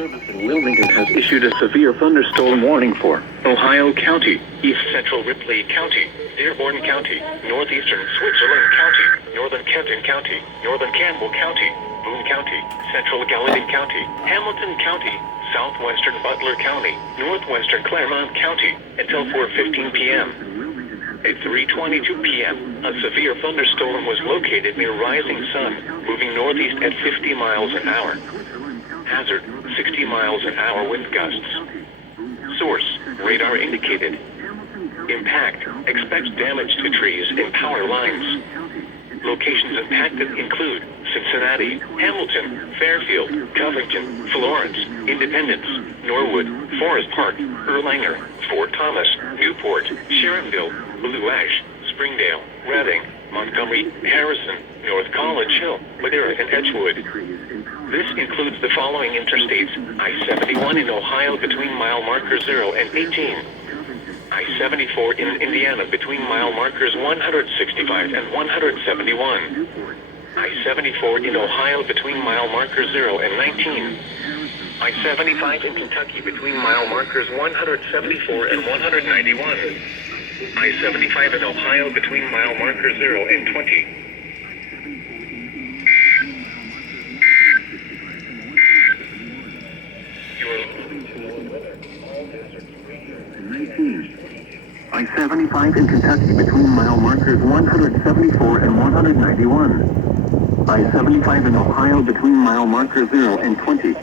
Service in Wilmington has issued a severe thunderstorm warning for Ohio County, East Central Ripley County, Dearborn County, Northeastern Switzerland County, Northern Kenton County, Northern Campbell County, Boone County, Central Gallatin County, Hamilton County, Southwestern Butler County, Northwestern Claremont County, until 4:15 p.m. At 3:22 p.m., a severe thunderstorm was located near Rising Sun, moving northeast at 50 miles an hour. Hazard, 60 miles an hour wind gusts. Source, radar indicated. Impact, expects damage to trees and power lines. Locations impacted include Cincinnati, Hamilton, Fairfield, Covington, Florence, Independence, Norwood, Forest Park, Erlanger, Fort Thomas, Newport, Sharonville, Blue Ash, Springdale, Reading, Montgomery, Harrison, North College Hill, Madera, and Edgewood. This includes the following interstates: I-71 in Ohio between mile markers 0 and 18. I-74 in Indiana between mile markers 165 and 171. I-74 in Ohio between mile markers 0 and 19. I-75 in Kentucky between mile markers 174 and 191. I-75 in Ohio between mile markers 0 and 20. I-75 in Kentucky between mile markers 174 and 191. I-75 in Ohio between mile markers 0 and 20.